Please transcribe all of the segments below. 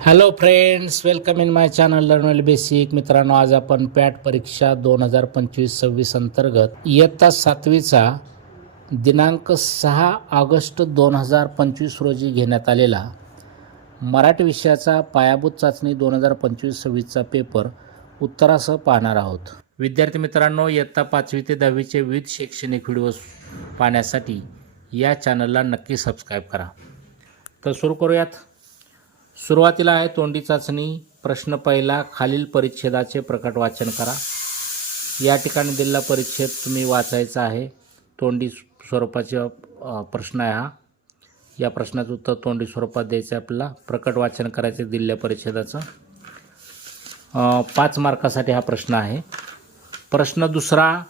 Hello friends, welcome in my channel learn well basic. मित्रांनो, आज आपण पॅट परीक्षा 2025-26 अंतर्गत इयत्ता 7वीचा दिनांक 6 ऑगस्ट 2025 रोजी घेण्यात आलेला मराठी विषयाचा पायाभूत चाचणी 2025-26चा पेपर उत्तरासह पाहणार आहोत. विद्यार्थी मित्रांनो, इयत्ता 5वी ते 10वीचे विविध शैक्षणिक व्हिडिओज पाहण्यासाठी या चॅनलला नक्की सबस्क्राईब करा. तर सुरू करूयात. सुरुवातीला आहे तोंडी चाचणी. प्रश्न पहिला, खालील परिच्छेदाचे प्रकट वाचन करा. या ठिकाणी दिलेला परिच्छेद तुम्ही वाचायचा आहे. तोंडी स्वरूपाचा प्रश्न आहे हा. या प्रश्नाचं उत्तर तोंडी स्वरूपात द्यायचं आहे आपल्याला. प्रकट वाचन करायचं दिलेल्या परिच्छेदाचं. 5 मार्कासाठी हा प्रश्न आहे. प्रश्न दुसरा,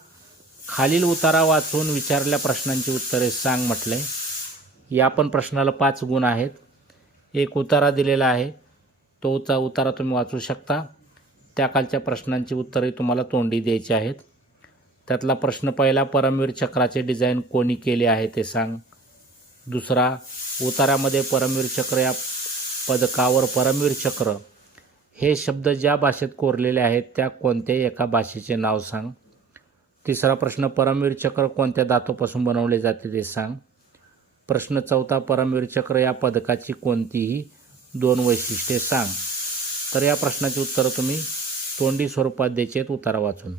खालील उतारा वाचून विचारलेल्या प्रश्नांची उत्तरे सांग म्हटलंय. या पण प्रश्नाला 5 गुण आहेत. एक उतारा दिलेला आहे, तो उतारा तुम्ही वाचू शकता. त्याखालच्या प्रश्नांची उत्तरे तुम्हाला तोंडी द्यायची आहेत. त्यातला प्रश्न पहिला, परमवीर चक्राचे डिझाईन कोणी केले आहे ते सांग. दुसरा, उतारामध्ये परमवीर चक्र या पदकावर परमवीर चक्र हे शब्द ज्या भाषेत कोरलेले आहेत त्या कोणत्याही एका भाषेचे नाव सांग. तिसरा प्रश्न, परमवीर चक्र कोणत्या धातूपासून बनवले जाते ते सांग. प्रश्न चौथा, परमवीर चक्र या पदकाची कोणतीही 2 वैशिष्ट्ये सांग. तर या प्रश्नाची उत्तरं तुम्ही तोंडी स्वरूपात द्यायची आहेत उतारा वाचून.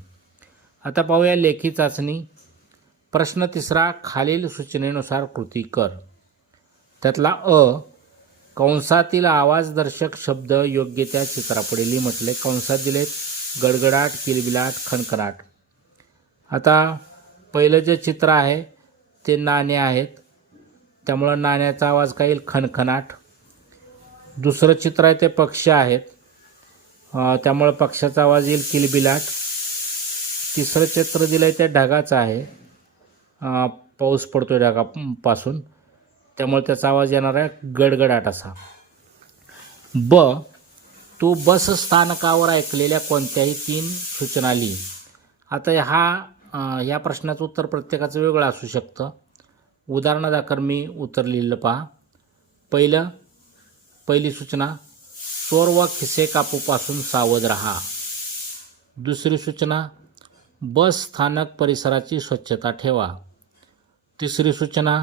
आता पाहूया लेखी चाचणी. प्रश्न तिसरा, खालील सूचनेनुसार कृती कर. त्यातला कंसातील आवाजदर्शक शब्द योग्य त्या चित्रापुढे लिही म्हटले. कंसात दिलेत गडगडाट, किलबिलाट, खणखणाट. आता पहिलं जे चित्र आहे ते नाणे आहेत, त्यामुळं नाण्याचा आवाज काय येईल? खणखणाट. दुसरं चित्र आहे ते पक्षी आहेत, त्यामुळं पक्षाचा आवाज येईल किलबिलाट. तिसरं चित्र दिलं आहे ते ढगाचं आहे, पाऊस पडतोय ढगापासून, त्यामुळे त्याचा आवाज येणार आहे गडगडाट असा. तू बस स्थानकावर ऐकलेल्या कोणत्याही 3 सूचना लिही. आता ह्या प्रश्नाचं उत्तर प्रत्येकाचं वेगळं असू शकतं. उदाहरणादाखल मी उत्तर लिहिलं पहा. पहिली सूचना, चोर व खिसे कापूपासून सावध राहा. दुसरी सूचना, बस स्थानक परिसराची स्वच्छता ठेवा. तिसरी सूचना,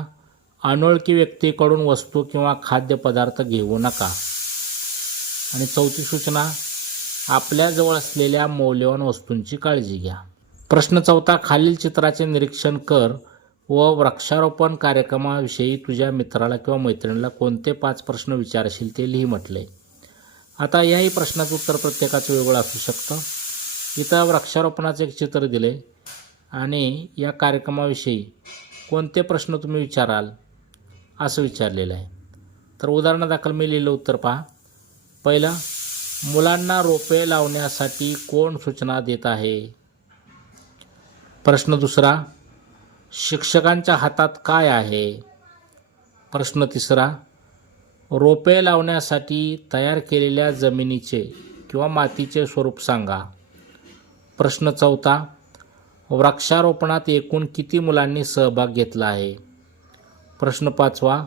अनोळखी व्यक्तीकडून वस्तू किंवा खाद्यपदार्थ घेऊ नका. आणि चौथी सूचना, आपल्याजवळ असलेल्या मौल्यवान वस्तूंची काळजी घ्या. प्रश्न चौथा, खालील चित्राचे निरीक्षण कर व वृक्षारोपण कार्यक्रमाविषयी तुझ्या मित्राला किंवा मैत्रिणीला कोणते 5 प्रश्न विचारशील ते लिही म्हटले. आता याही प्रश्नाचं उत्तर प्रत्येकाचं वेगळं असू शकतं. इथं वृक्षारोपणाचं एक चित्र दिले आणि या कार्यक्रमाविषयी कोणते प्रश्न तुम्ही विचाराल असं विचारलेलं आहे. तर उदाहरणादाखल मी लिहिलं उत्तर पहा. पहिलं, मुलांना रोपे लावण्यासाठी कोण सूचना देत आहे? प्रश्न दुसरा, शिक्षकांच्या हातात काय आहे? प्रश्न तिसरा, रोपे लावण्यासाठी तयार केलेल्या जमिनीचे किंवा मातीचे स्वरूप सांगा. प्रश्न चौथा, वृक्षारोपणात एकूण किती मुलांनी सहभाग घेतला आहे? प्रश्न पाचवा,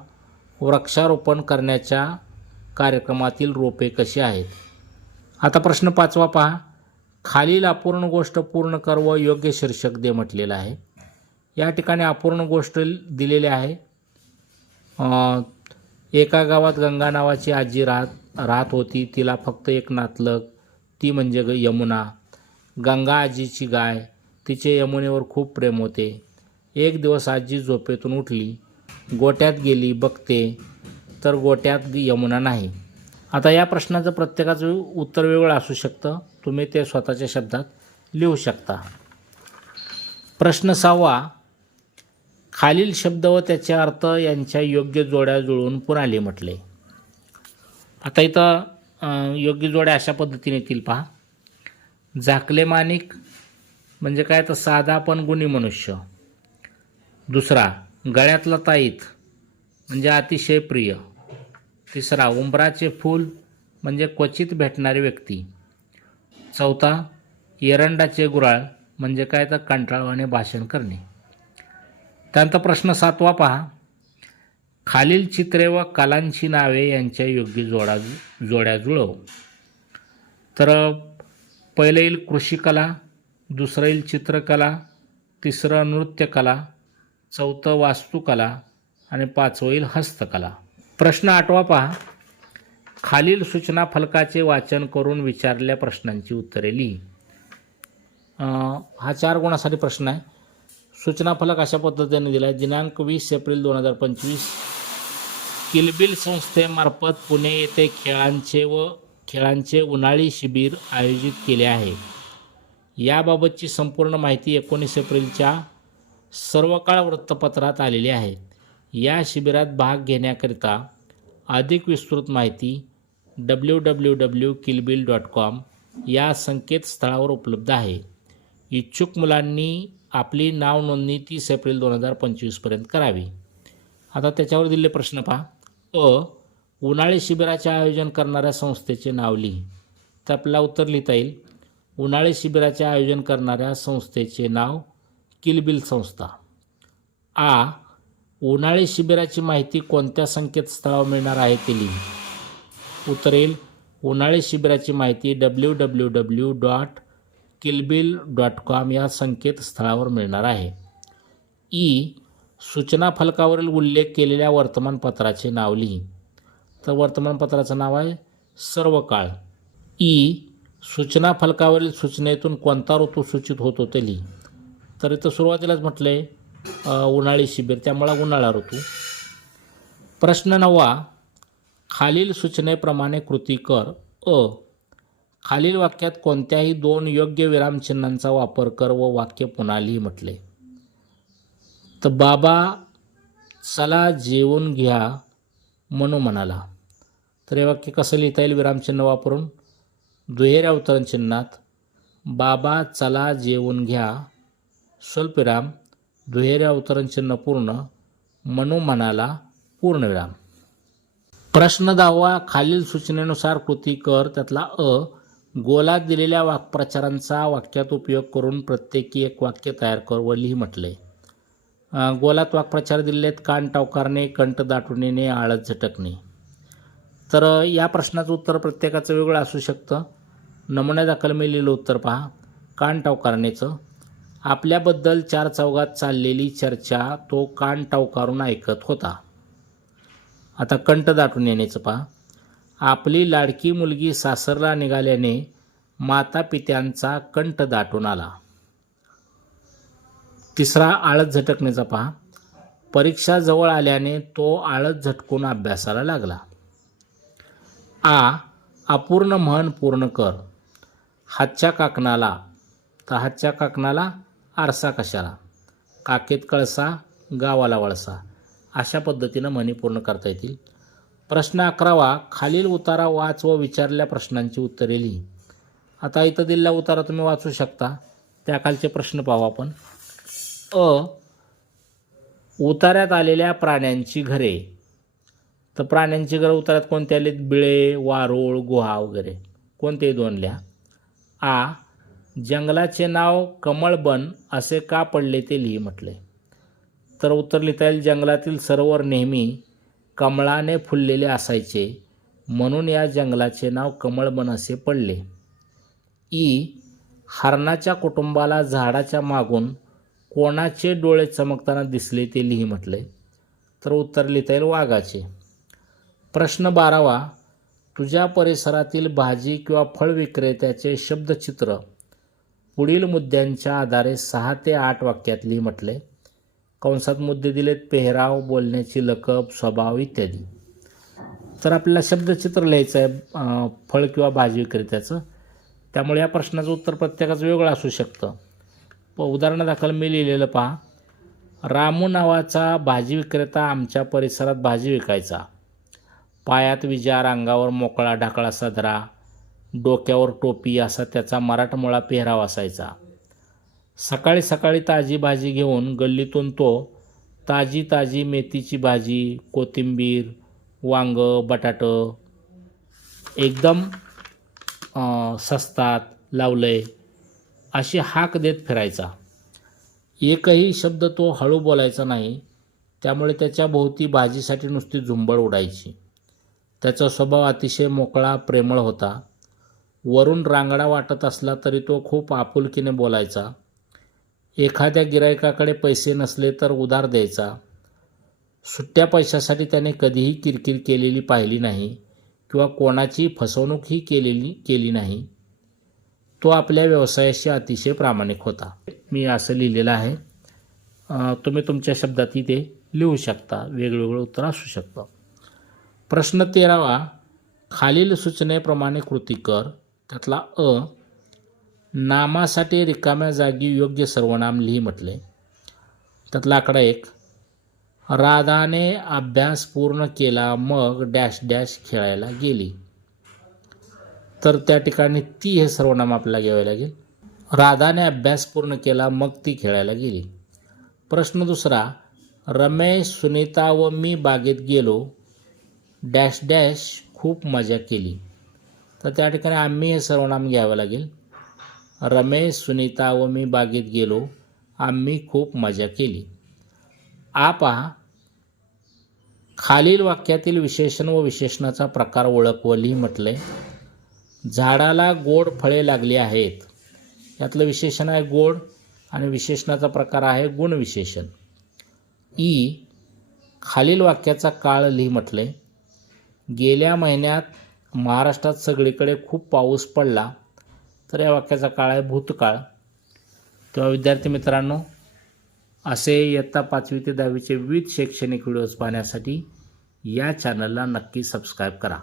वृक्षारोपण करण्याच्या कार्यक्रमातील रोपे कशी आहेत? आता प्रश्न 5वा पहा. खालील अपूर्ण गोष्ट पूर्ण कर व योग्य शीर्षक दे म्हटलेलं आहे. या ठिकाणी अपूर्ण गोष्ट दिलेली आहे. एका गावात गंगा नावाची आजी राहत होती. तिला फक्त एक नातलग, ती म्हणजे यमुना. गंगा आजीची गाय, तिचे यमुनेवर खूप प्रेम होते. एक दिवस आजी झोपेतून उठली, गोट्यात गेली, बघते तर गोट्यात यमुना नाही. आता या प्रश्नाचं प्रत्येकाचं उत्तर वेगळं असू शकतं. तुम्ही ते स्वतःच्या शब्दात लिहू शकता. प्रश्न 6वा, खालील शब्द व त्याचे अर्थ यांच्या योग्य जोड्या जुळवून पुन्हा लिही म्हटले. आता इथं योग्य जोड्या अशा पद्धतीने येतील पहा. झाकले माणिक म्हणजे काय? तर साधा पण गुणी मनुष्य. दुसरा, गळ्यातला ताईत म्हणजे अतिशय प्रिय. तिसरा, उंबराचे फूल म्हणजे क्वचित भेटणारी व्यक्ती. चौथा, एरंडाचे गुऱ्हाळ म्हणजे काय? तर कंटाळवाणे भाषण करणे. त्यानंतर प्रश्न 7वा पहा. खालील चित्रे व कलांची नावे यांच्या योग्य जोड्या जुळव. तर पहिलं येईल कृषिकला, दुसरं येईल चित्रकला, तिसरं नृत्यकला, चौथं वास्तुकला आणि पाचवं येईल हस्तकला. प्रश्न 8वा पहा. खालील सूचना फलकाचे वाचन करून विचारलेल्या प्रश्नांची उत्तरे लिही. हा 4 गुणासाठी प्रश्न आहे. सूचना फलक अशा पद्धतीने दिला आहे. दिनांक 20 एप्रिल 2025 किलबिल संस्थेमार्फत पुणे येथे खेळांचे उन्हाळी शिबिर आयोजित केले आहे. याबाबतची संपूर्ण माहिती 19 एप्रिलच्या सर्वकाळ वृत्तपत्रात आलेली आहे. या शिबिरात भाग घेण्याकरिता अधिक विस्तृत माहिती www.kilbil.com या संकेतस्थळावर उपलब्ध आहे. इच्छुक मुलांनी आपली नाव नोंदणी 30 एप्रिल 2025 पर्यंत करावी. आता त्याच्यावर दिलेले प्रश्न पहा. उन्हाळी शिबिराचे आयोजन करणाऱ्या संस्थेचे नाव लिही. तर आपल्याला उत्तर लिहिता येईल. उन्हाळी शिबिराचे आयोजन करणाऱ्या संस्थेचे नाव किलबिल संस्था. उन्हाळी शिबिराची माहिती कोणत्या संकेतस्थळावर मिळणार आहे ते लिही. उत्तर येईल. उन्हाळी शिबिराची माहिती www.kilbil.com या संकेतस्थळावर मिळणार आहे. सूचना फलकावरील उल्लेख केलेल्या वर्तमानपत्राचे नाव लिही. तर वर्तमानपत्राचं नाव आहे सर्वकाळ. सूचना फलकावरील सूचनेतून कोणता ऋतू सूचित होतो ते लिही. तर इथं सुरुवातीलाच म्हटलं आहे उन्हाळी शिबिर, त्यामुळे उन्हाळा ऋतू. प्रश्न 9वा. खालील सूचनेप्रमाणे कृती कर. खालील वाक्यात कोणत्याही 2 योग्य विरामचिन्हांचा वापर कर व वाक्य पुन्हा लिही म्हटले. तर बाबा चला जेवून घ्या म्हणू म्हणाला. तर हे वाक्य कसं लिहिता येईल विरामचिन्ह वापरून? दुहेऱ्या उतरणचिन्हात बाबा चला जेवून घ्या स्वल्पविराम, दुहेऱ्या उतरणचिन्ह पूर्ण, म्हणू म्हणाला पूर्णविराम. प्रश्न 10वा. खालील सूचनेनुसार कृती कर. त्यातला गोलात दिलेल्या वाक्प्रचारांचा वाक्यात उपयोग करून प्रत्येकी एक वाक्य तयार कर व लिही म्हटले. गोलात वाक्प्रचार दिलेले आहेत. कान टावकारणे, कंठ दाटून येणे, आळस झटकणे. तर या प्रश्नाचं उत्तर प्रत्येकाचं वेगळं असू शकतं. नमुन्यादाखल मी लिहिलं उत्तर पहा. कान टावकारण्याचं. आपल्याबद्दल 4 चौघात चाललेली चर्चा तो कान टावकारून ऐकत होता. आता कंठ दाटून येण्याचं पहा. आपली लाडकी मुलगी सासरला निघाल्याने माता पित्यांचा कंठ दाटून आला. तिसरा आळस झटकण्याचा पहा. परीक्षा जवळ आल्याने तो आळस झटकून अभ्यासाला लागला. अपूर्ण म्हण पूर्ण कर. हातच्या काकणाला. तर हातच्या काकणाला आरसा कशाला. काकेत कळसा, गावाला वळसा. अशा पद्धतीनं म्हणी पूर्ण करता येतील. प्रश्न 11वा. खालील उतारा वाच व विचारलेल्या प्रश्नांची उत्तरे लिही. आता इथं दिलेला उतारा तुम्ही वाचू शकता. त्याखालचे प्रश्न पाहू आपण. उतार्यात आलेल्या प्राण्यांची घरे. तर प्राण्यांची घरं उतार्यात कोणते आलेत? बिळे, वारुळ, गुहा वगैरे. कोणते 2 लिहा. जंगलाचे नाव कमळबन असे का पडले ते लिही म्हटले. तर उत्तर लिहिता येईल. जंगलातील सरोवर नेहमी कमळाने फुललेले असायचे म्हणून या जंगलाचे नाव कमळबन असे पडले. हरणाच्या कुटुंबाला झाडाच्या मागून कोणाचे डोळे चमकताना दिसले ते लिही म्हटले. तर उत्तर लिहिता येईल वाघाचे. प्रश्न 12वा. तुझ्या परिसरातील भाजी किंवा फळ विक्रेत्याचे शब्दचित्र पुढील मुद्द्यांच्या आधारे 6 ते 8 वाक्यात लिही म्हटले. कंसात मुद्दे दिलेत. पेहराव, बोलण्याची लकब, स्वभाव इत्यादी. तर आपल्याला शब्दचित्र लिहायचं आहे फळ किंवा भाजी विक्रेत्याचं. त्यामुळे या प्रश्नाचं उत्तर प्रत्येकाचं वेगळं असू शकतं. उदाहरणादाखल मी लिहिलेलं पहा. रामू नावाचा भाजी विक्रेता आमच्या परिसरात भाजी विकायचा. पायात विजार, अंगावर मोकळा ढाकळा सदरा, डोक्यावर टोपी असा त्याचा मराठमोळा पेहराव असायचा. सकाळी सकाळी ताजी भाजी घेऊन गल्लीतून तो ताजी मेथीची भाजी, कोथिंबीर, वांग, बटाटं एकदम स्वस्तात लावलंय अशी हाक देत फिरायचा. एकही शब्द तो हळू बोलायचा नाही. त्यामुळे त्याच्या भोवती भाजीसाठी नुसती झुंबड उडायची. त्याचा स्वभाव अतिशय मोकळा प्रेमळ होता. वरून रांगडा वाटत असला तरी तो खूप आपुलकीने बोलायचा. एखाद्या गिरायकाकडे पैसे नसले तर उधार द्यायचा. सुट्ट्या पैशासाठी त्याने कधीही किरकिर केलेली पाहिली नाही किंवा कोणाची फसवणूकही केली नाही. तो आपल्या व्यवसायाशी अतिशय प्रामाणिक होता. मी असं लिहिलेलं आहे. तुम्ही तुमच्या शब्दातही ते लिहू शकता. वेगवेगळं उत्तर असू शकतं. प्रश्न 13वा. खालील सूचनेप्रमाणे कृती कर. त्यातला अ. नामासाठी रिकाम्या जागी योग्य सर्वनाम लिही म्हटले. त्यातला आकडा 1. राधाने अभ्यास पूर्ण केला मग डॅश डॅश खेळायला गेली. तर त्या ठिकाणी ती हे सर्वनाम आपल्याला घ्यावे लागेल. राधाने अभ्यास पूर्ण केला मग ती खेळायला गेली. प्रश्न 2. रमेश, सुनीता व मी बागेत गेलो डॅश डॅश खूप मजा केली. तर त्या ठिकाणी आम्ही हे सर्वनाम घ्यावं लागेल. रमेश, सुनीता व मी बागेत गेलो आम्ही खूप मजा केली. पहा. खालील वाक्यातील विशेषण व विशेषणाचा प्रकार ओळख व लिही म्हटले. झाडाला गोड फळे लागली आहेत. यातलं विशेषण आहे गोड आणि विशेषणाचा प्रकार आहे गुणविशेषण. खालील वाक्याचा काळ लिही म्हटले. गेल्या महिन्यात महाराष्ट्रात सगळीकडे खूप पाऊस पडला. तर या वाक्याचा काळ आहे भूतकाळ. तेव्हा विद्यार्थी मित्रांनो, असे इयत्ता 5वी ते 10वीचे विविध शैक्षणिक व्हिडिओज पाहण्यासाठी या चॅनलला नक्की सबस्क्राईब करा.